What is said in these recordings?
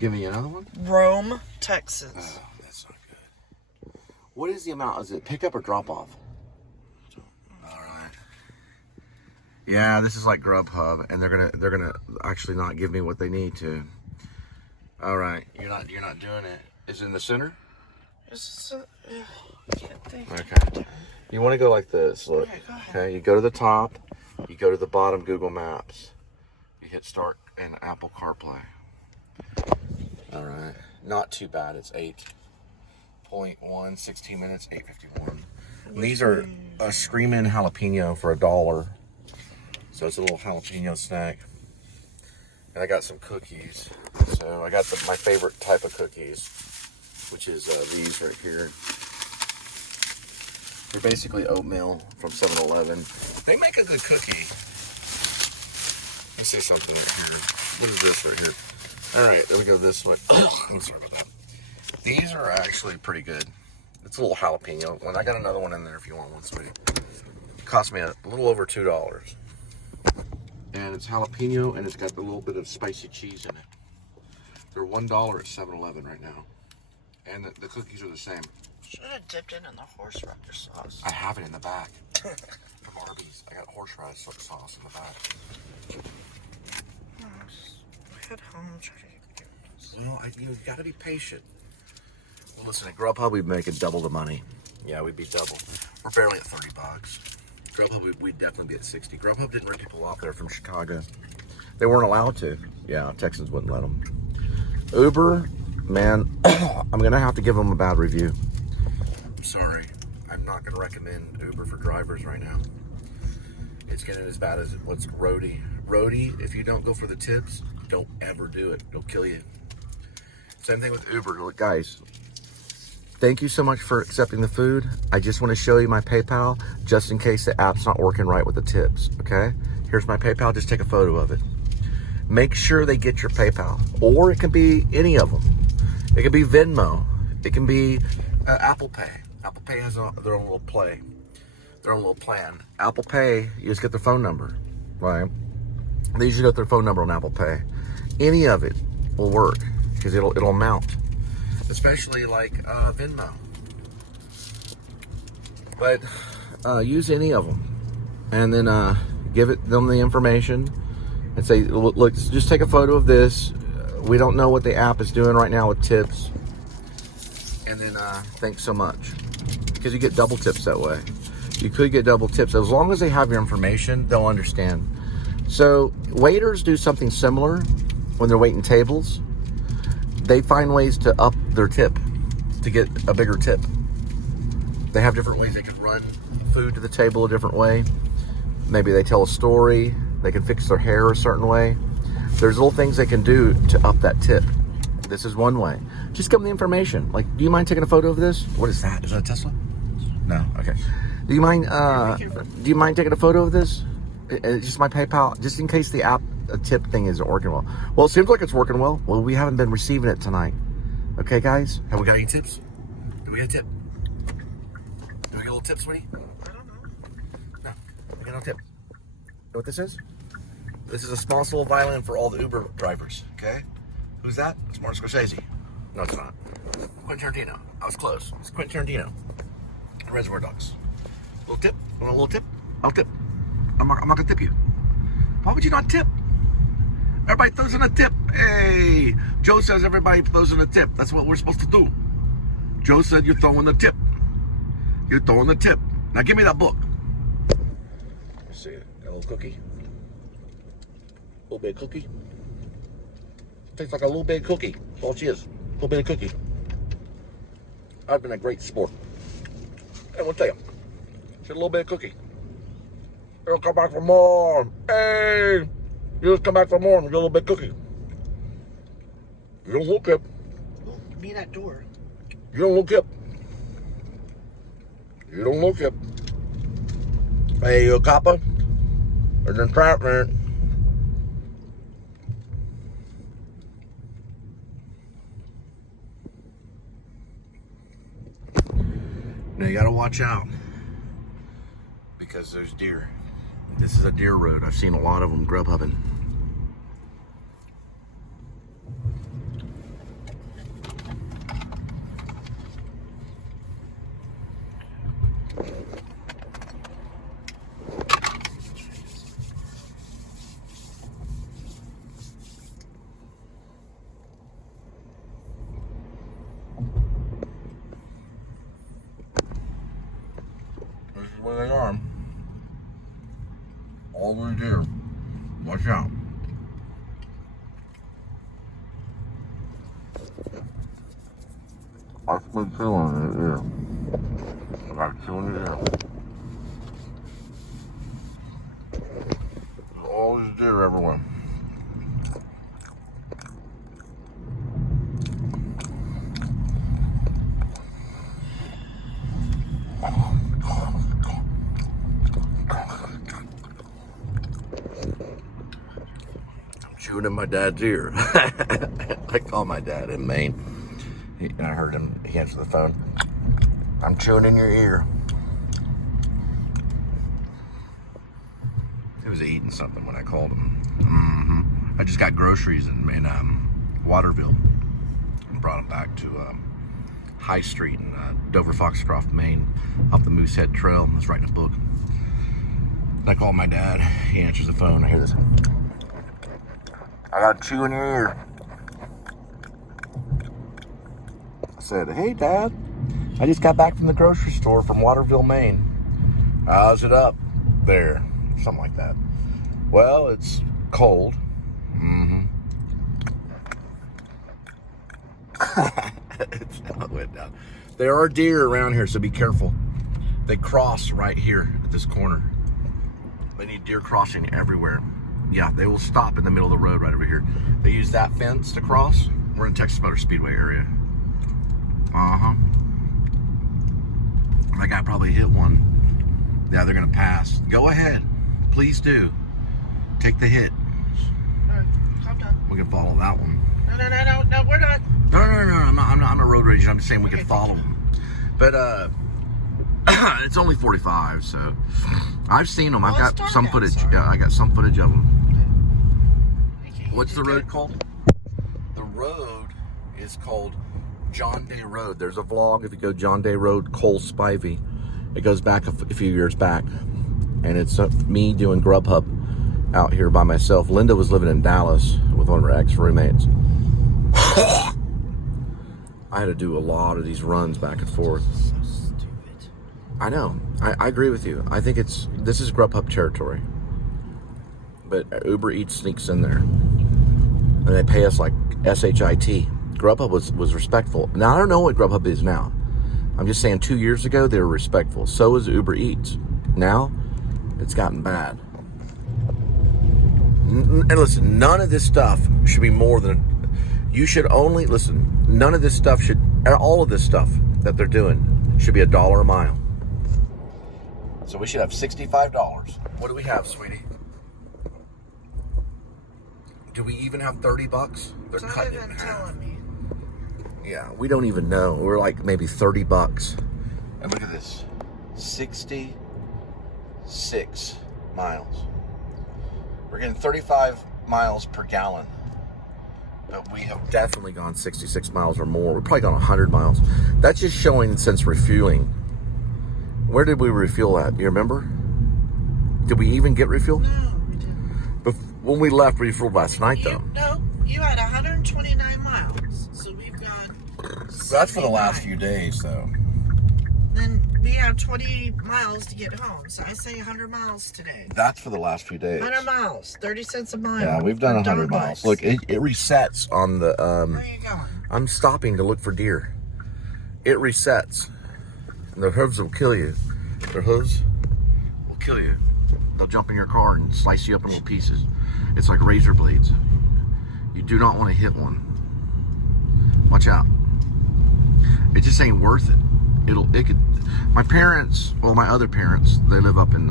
Give me another one. Rome, Texas. Oh, that's not good. What is the amount? Is it pick up or drop off? All right. Yeah, this is like Grubhub, and they're gonna actually not give me what they need to. All right, you're not doing it. Is it in the center? I can't think. Okay. You want to go like this. Look. Okay, go ahead. Okay. You go to the top. You go to the bottom. Google Maps. You hit start in Apple CarPlay. All right. Not too bad. It's 8.1, 16 minutes, 8:51. These are a screaming jalapeno for $1. So it's a little jalapeno snack. And I got some cookies. So I got my favorite type of cookies, which is these right here. They're basically oatmeal from 7-Eleven. They make a good cookie. Let me say something right here. What is this right here? All right, then we go this way. I'm sorry about that. These are actually pretty good. It's a little jalapeno. I got another one in there if you want one, sweetie. It cost me a little over $2. And it's jalapeno, and it's got a little bit of spicy cheese in it. They're $1 at 7-Eleven right now. And the cookies are the same. Should have dipped in the horseradish sauce. I have it in the back. From Arby's. I got horseradish sauce in the back. Head home and try to get this. Well, you gotta be patient. Well, listen, at Grubhub, we'd make it double the money. Yeah, we'd be double. We're barely at $30. Grubhub, we'd definitely be at 60. Grubhub didn't rip people off there from Chicago. They weren't allowed to. Yeah, Texans wouldn't let them. Uber, man, I'm gonna have to give them a bad review. I'm sorry. I'm not gonna recommend Uber for drivers right now. It's getting as bad as what's Roadie. Roadie, if you don't go for the tips, don't ever do it. It'll kill you. Same thing with Uber. Look, guys, thank you so much for accepting the food. I just want to show you my PayPal just in case the app's not working right with the tips, okay? Here's my PayPal. Just take a photo of it. Make sure they get your PayPal. Or it can be any of them. It can be Venmo. It can be Apple Pay. Apple Pay has their own little play. Their own little plan. Apple Pay, you just get their phone number, right? They usually get their phone number on Apple Pay. Any of it will work because it'll mount, especially like Venmo. But use any of them, and then give them the information and say, look, just take a photo of this. We don't know what the app is doing right now with tips, and then thanks so much, because you get double tips that way. You could get double tips as long as they have your information. They'll understand. So waiters do something similar when they're waiting tables. They find ways to up their tip to get a bigger tip. They have different ways they can run food to the table a different way. Maybe they tell a story. They can fix their hair a certain way. There's little things they can do to up that tip. This is one way. Just give them the information. Like, do you mind taking a photo of this? What is that? Is that a Tesla? No. Okay. Do you mind taking a photo of this? It's just my PayPal, just in case the app tip thing isn't working well. Well, it seems like it's working well. Well, we haven't been receiving it tonight. Okay, guys? Have we got any tips? Do we get a tip? Do we get a little tip, sweetie? I don't know. No, we got no tip. You know what this is? This is a small little violin for all the Uber drivers, okay? Who's that? It's Martin Scorsese. No, it's not. Quentin Tarantino. I was close. It's Quentin Tarantino. Reservoir Dogs. Little tip? Want a little tip? I'll tip. I'm not gonna tip you. Why would you not tip? Everybody throws in a tip. Hey, Joe says everybody throws in a tip. That's what we're supposed to do. Joe said you're throwing the tip. You're throwing the tip. Now give me that book. Let's see it. Got a little cookie. A little bit of cookie. Tastes like a little bit of cookie. That's all she is. A little bit of cookie. I've been a great sport. I will tell you. Just a little bit of cookie. You'll come back for more. Hey, you just come back for more and get a little bit of cookie. You don't look hip. Oh, give me that door. You don't look hip. You don't look hip. Hey, you a copper? There's an entrapment. Now you gotta watch out because there's deer. This is a deer road. I've seen a lot of them grub hubbing. where they are. All the deer. Watch out. I've been chewing in the ear. I got chewing in the ear. All these deer everywhere. I'm chewing in my dad's ear. I call my dad in Maine. And I heard him, he answered the phone. I'm chewing in your ear. He was eating something when I called him. I just got groceries in Waterville and brought them back to High Street in Dover Foxcroft, Maine, off the Moosehead Trail. I was writing a book. And I called my dad. He answers the phone. I hear this. I got a chew in your ear. I said, hey, Dad. I just got back from the grocery store from Waterville, Maine. How's it up there? Something like that. Well, it's cold. It went down. There are deer around here, so be careful. They cross right here at this corner. They need deer crossing everywhere. Yeah, they will stop in the middle of the road right over here. They use that fence to cross. We're in Texas Motor Speedway area. That guy probably hit one. Yeah, they're gonna pass. Go ahead. Please do. Take the hit. Alright, calm down. We can follow that one. No, we're not. No, I'm not road raging. I'm just saying we can follow them. But it's only 45, so I've seen them. I've Well, it's got dark some footage. outside. Yeah, I got some footage of them. Okay, What's the you road good? called? The road is called John Day Road. There's a vlog if you go John Day Road, Cole Spivey. It goes back a few years back, and it's me doing Grubhub out here by myself. Linda was living in Dallas with one of her ex-roommates. I had to do a lot of these runs back and forth. So stupid. I know. I agree with you. I think this is Grubhub territory. But Uber Eats sneaks in there. And they pay us like SHIT. Grubhub was respectful. Now, I don't know what Grubhub is now. I'm just saying 2 years ago, they were respectful. So is Uber Eats. Now, it's gotten bad. And listen, none of this stuff should be more than... You should only... Listen, none of this stuff should... All of this stuff that they're doing should be $1 a mile. So we should have $65. What do we have, sweetie? Do we even have 30 bucks? They're Don't cutting it even in half. telling me. Yeah, we don't even know. We're like maybe 30 bucks. And look at this. 66 miles. We're getting 35 miles per gallon. But we have definitely gone 66 miles or more. We've probably gone 100 miles. That's just showing since refueling. Where did we refuel at? Do you remember? Did we even get refuel? No, we didn't. When we left, we refueled last night, though. No, you had 129 miles. So we've gone. That's for the last 79. few days, though. Then we have 20 miles to get home. So I say 100 miles today. That's for the last few days. 100 miles, 30 cents a mile. Yeah, we've done For 100 miles. donuts. Look, it resets on the... Where are you going? I'm stopping to look for deer. It resets. And their hooves will kill you. Their hooves will kill you. They'll jump in your car and slice you up in little pieces. It's like razor blades. You do not want to hit one. Watch out. It just ain't worth it. It could... My parents, well, my other parents, they live up in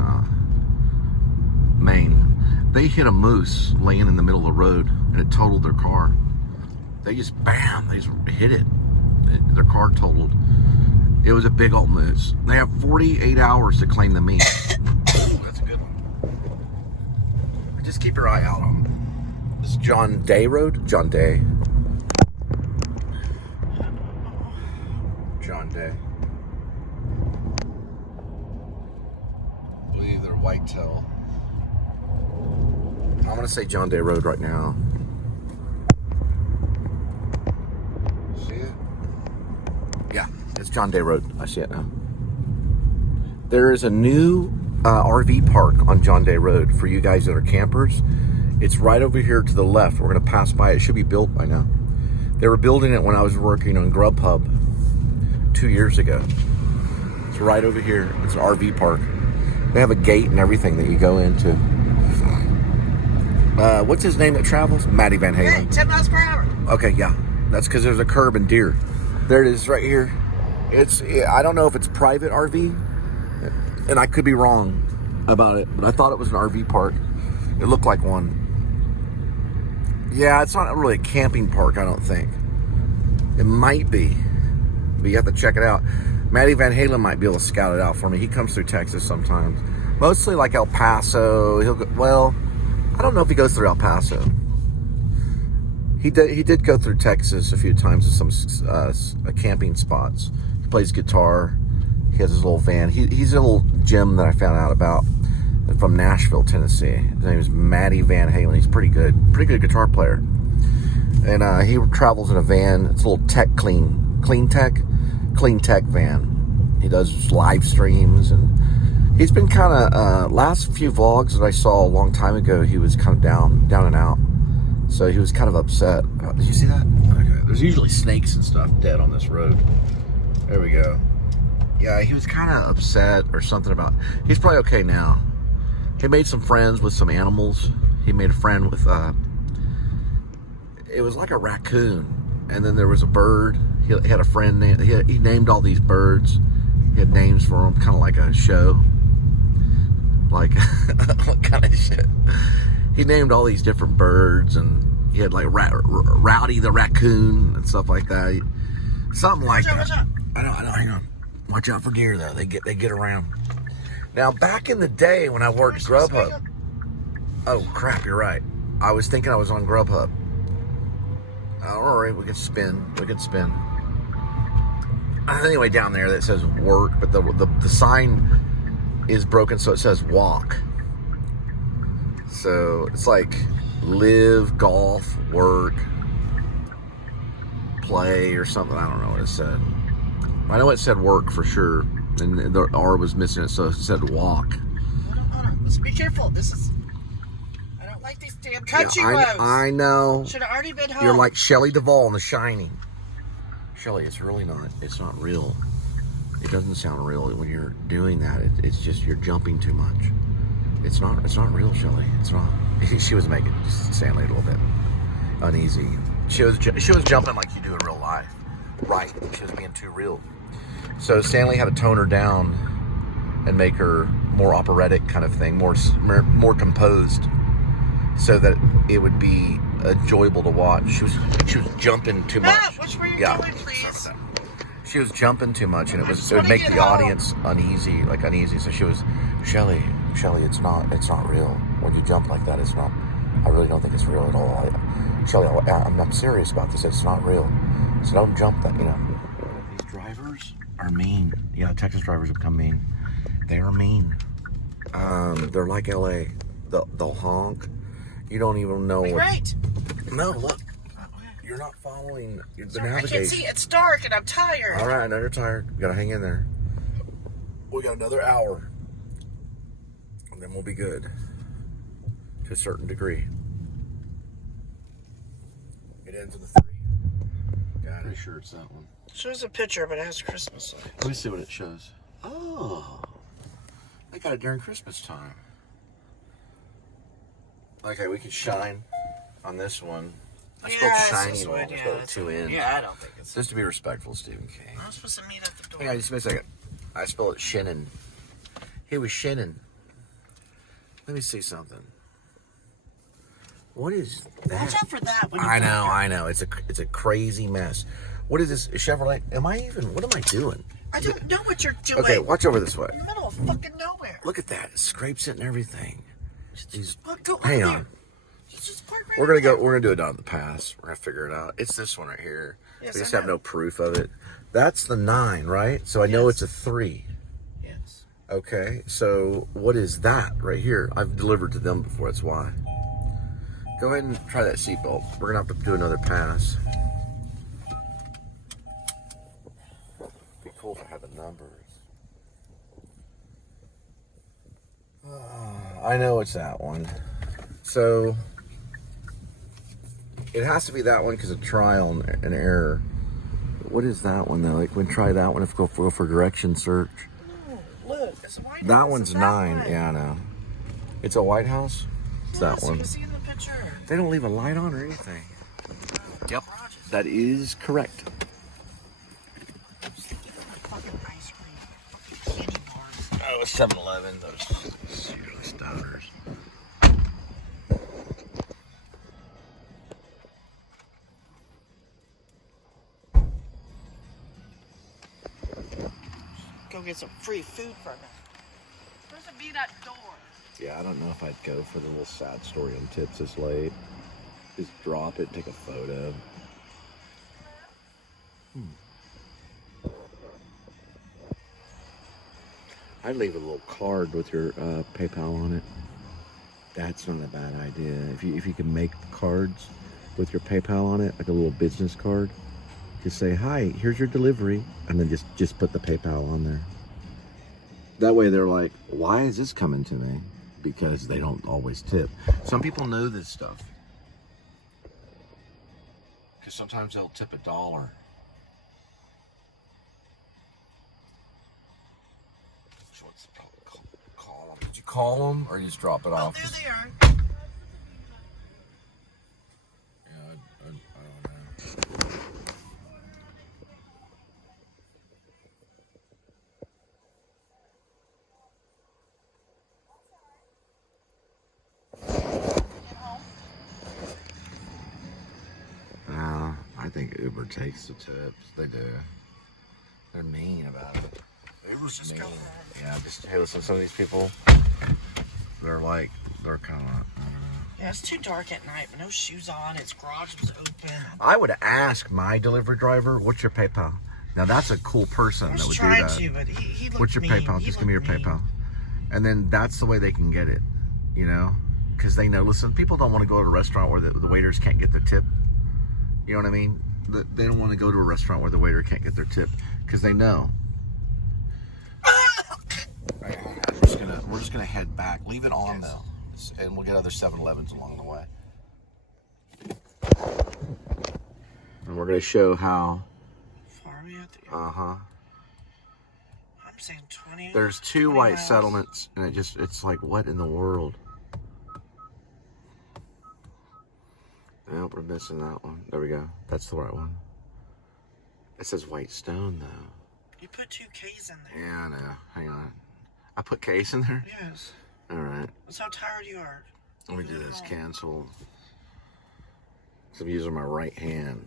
Maine. They hit a moose laying in the middle of the road, and it totaled their car. They just, bam, they just hit it. Their car totaled. It was a big old moose. They have 48 hours to claim the meat. Ooh, that's a good one. Just keep your eye out on them. This is John Day Road? John Day. John Day. I believe they're whitetail. I'm going to say John Day Road right now. See it? Yeah, it's John Day Road. I see it now. There is a new RV park on John Day Road for you guys that are campers. It's right over here to the left. We're going to pass by. It should be built by now. They were building it when I was working on Grubhub 2 years ago. It's right over here. It's an RV park. They have a gate and everything that you go into. What's his name that travels? Matty Van Halen. Hey, 10 miles per hour. Okay, yeah. That's because there's a curb and deer. There it is right here. I don't know if it's private RV, and I could be wrong about it, but I thought it was an RV park. It looked like one. Yeah, it's not really a camping park, I don't think. It might be, but you have to check it out. Matty Van Halen might be able to scout it out for me. He comes through Texas sometimes. Mostly like El Paso. I don't know if he goes through El Paso. He did go through Texas a few times to some camping spots. He plays guitar. He has his little van. He's a little gem that I found out about from Nashville, Tennessee. His name is Matty Van Halen. He's pretty good guitar player. And he travels in a van. It's a little clean tech van. He does live streams, and he's been kind of last few vlogs that I saw a long time ago. He was kind of down and out. So he was kind of upset. Did you see that? Okay. There's usually snakes and stuff dead on this road. There we go. Yeah, he was kind of upset or something about. He's probably okay now. He made some friends with some animals. He made a friend with it was like a raccoon, and then there was a bird. He had a friend named. He named all these birds. He had names for them, kind of like a show. Like what kind of shit? He named all these different birds, and he had like Rowdy the raccoon and stuff like that. Something like that. Watch out. I know. Hang on. Watch out for deer though. They get around. Now back in the day when I worked Grubhub. Oh crap! You're right. I was thinking I was on Grubhub. All right, we could spin. Anyway, down there that says work, but the sign is broken, so it says walk. So it's like live, golf, work, play, or something. I don't know what it said. I know it said work for sure, and the R was missing it, so it said walk. Hold on. Let's be careful. I don't like these damn country roads. I know. Should have already been home. You're like Shelley Duvall in The Shining. Shelley, it's not real. It doesn't sound real when you're doing that. It's just you're jumping too much. It's not real, Shelley. It's not. She was making Stanley a little bit uneasy. She was jumping like you do in real life. Right. She was being too real. So Stanley had to tone her down and make her more operatic kind of thing, more composed, so that it would be enjoyable to watch. She was jumping too much. Matt, which way you're going, please? She was jumping too much, and it would make the audience uneasy. So she was, Shelley, it's not real. When you jump like that, it's not. I really don't think it's real at all. Shelley, I'm serious about this. It's not real. So don't jump that. These drivers are mean. Yeah, Texas drivers have become mean. They are mean. They're like LA. They'll honk. You don't even know what. Right. No, look. You're not following the navigation. I can't see. It's dark and I'm tired. All right, I know you're tired. You gotta hang in there. We got another hour, and then we'll be good to a certain degree. It ends with a 3. Got it. Pretty sure it's that one. It shows a picture, but it has Christmas lights. Let me see what it shows. Oh, they got it during Christmas time. Okay, we can shine on this one. I spelled shiny wrong. I spelled it 2 N's. Yeah, I don't think it's. Just to be respectful, Stephen King. I was supposed to meet at the door. Hang on, just a second. I spelled it shinning. He was shinning. Let me see something. What is that? Watch out for that. I know. It's a crazy mess. What is this? Chevrolet? What am I doing? I don't know what you're doing. Okay, watch over this way. In the middle of fucking nowhere. Look at that. It scrapes it and everything. Hang on. We're gonna do it down at the pass. We're gonna figure it out. It's this one right here. Yes, we just have no proof of it. That's the 9, right? So I know it's a 3. Yes. Okay, so what is that right here? I've delivered to them before, that's why. Go ahead and try that seatbelt. We're gonna have to do another pass. Be cool to have the numbers. I know it's that one. So it has to be that one because of trial and error. What is that one though? Like, when try that one if go for direction search. No, look, it's a White That House. one's It's 9. one. Yeah, I know. It's a White House. It's that So one. you can see in the picture. They don't leave a light on or anything. Yep, that is correct. Just give them a fucking ice cream. Fucking candy bars. Oh, 7-Eleven. Those seriously stoners. Go get some free food from them. Supposed to be that door. Yeah, I don't know if I'd go for the little sad story on tips this late. Just drop it, take a photo. I'd leave a little card with your PayPal on it. That's not a bad idea. If you can make cards with your PayPal on it, like a little business card, just say, "Hi, here's your delivery," and then just put the PayPal on there. That way they're like, "Why is this coming to me?" Because they don't always tip. Some people know this stuff. Because sometimes they'll tip $1. So what's the problem? Call them. Did you call them or you just drop it off? There they are. Yeah, I don't know. I think Uber takes the tips. They do. They're mean about it. Uber's Just mean. go home. Yeah, just, hey, listen, some of these people, they're kind of, I don't know. Yeah, it's too dark at night, but no shoes on. Its garage was open. I would ask my delivery driver, "What's your PayPal?" Now that's a cool person I that was would do trying that. to, but he looked What's your mean. PayPal? He Just give me your looked mean. PayPal. And then that's the way they can get it, you know? Because they know, listen, people don't want to go to a restaurant where the waiters can't get their tip. You know what I mean? They don't want to go to a restaurant where the waiter can't get their tip because they know. We're just gonna head back. Leave it on though, and we'll get other 7-Elevens along the way. And we're gonna show how. Far are we at the I'm saying 20. There's 2 20 white miles. settlements, and it's like, what in the world? Oh, we're missing that one. There we go. That's the right one. It says White Stone though. You put 2 K's in there. Yeah, I know. Hang on. I put case in there? Yes. All right. That's how tired you are. Let me do this. Cancel. So I'm using my right hand.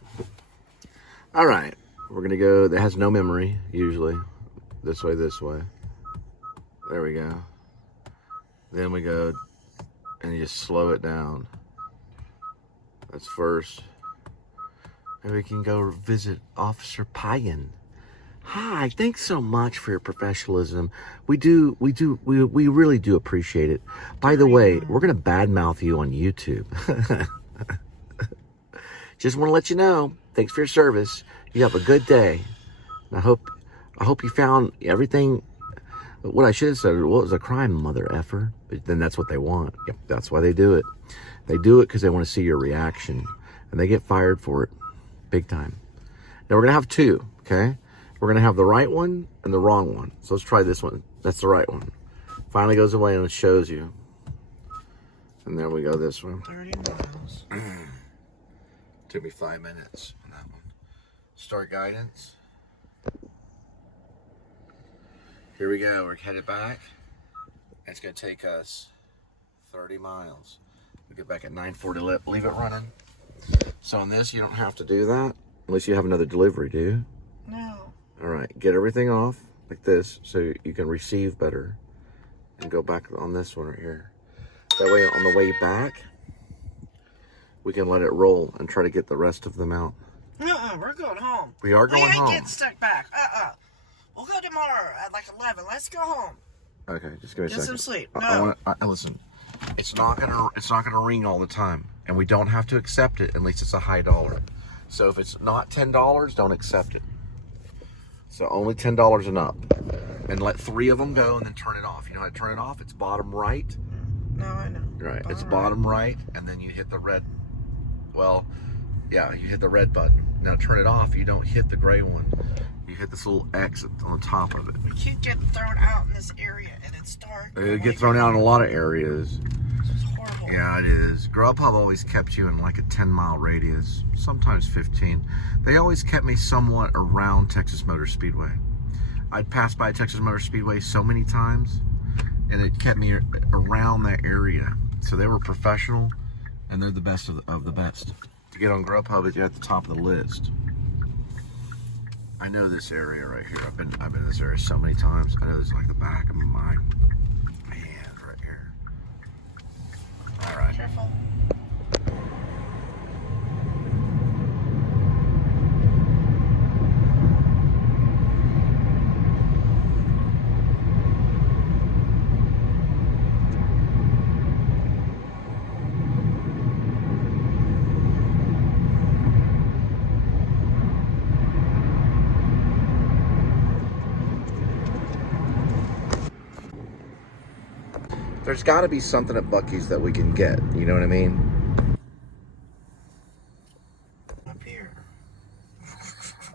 All right. We're going to go. That has no memory, usually. This way, this way. There we go. Then we go and you just slow it down. That's first. And we can go visit Officer Payan. Hi, thanks so much for your professionalism. We really do appreciate it. By the way, we're gonna badmouth you on YouTube. Just want to let you know. Thanks for your service. You have a good day. And I hope you found everything. What I should have said, well, it was a crime, mother effer. But then that's what they want. Yep, that's why they do it. They do it because they want to see your reaction, and they get fired for it, big time. Now we're gonna have 2. Okay. We're going to have the right one and the wrong one. So let's try this one. That's the right one. Finally goes away and it shows you. And then we go this one. 30 miles. Took me 5 minutes on that one. Start guidance. Here we go. We're headed back. It's going to take us 30 miles. We'll get back at 9:40. Leave it running. So on this, you don't have to do that unless you have another delivery, do you? No. All right, get everything off like this so you can receive better and go back on this one right here. That way on the way back, we can let it roll and try to get the rest of them out. We're going home. We are going home. We ain't getting stuck back. We'll go tomorrow at like 11. Let's go home. Okay, just give me a second. Get some sleep. Listen, it's not gonna ring all the time, and we don't have to accept it unless it's a high dollar. So if it's not $10, don't accept it. So only $10 and up. And let 3 of them go and then turn it off. You know how to turn it off? It's bottom right. No, I know. Right. It's Bottom bottom right, and then you hit the red. Well, yeah, you hit the red button. Now turn it off. You don't hit the gray one. You hit this little X on the top of it. We keep getting thrown out in this area, and it's dark. It gets thrown out in a lot of areas. It's horrible. Yeah, it is. Grubhub always kept you in like a 10-mile radius, sometimes 15. They always kept me somewhat around Texas Motor Speedway. I'd pass by Texas Motor Speedway so many times, and it kept me around that area. So they were professional, and they're the best of the best. To get on Grubhub, you're at the top of the list. I know this area right here. I've been in this area so many times. I know this is like the back of my hand right here. All right. Careful. There's got to be something at Buc-ee's that we can get. You know what I mean? Up here.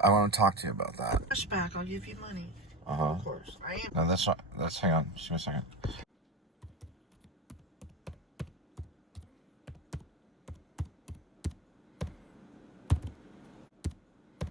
I want to talk to you about that. Push back. I'll give you money. Uh huh. Of course. I am. No, that's not. Hang on. Just give me a second.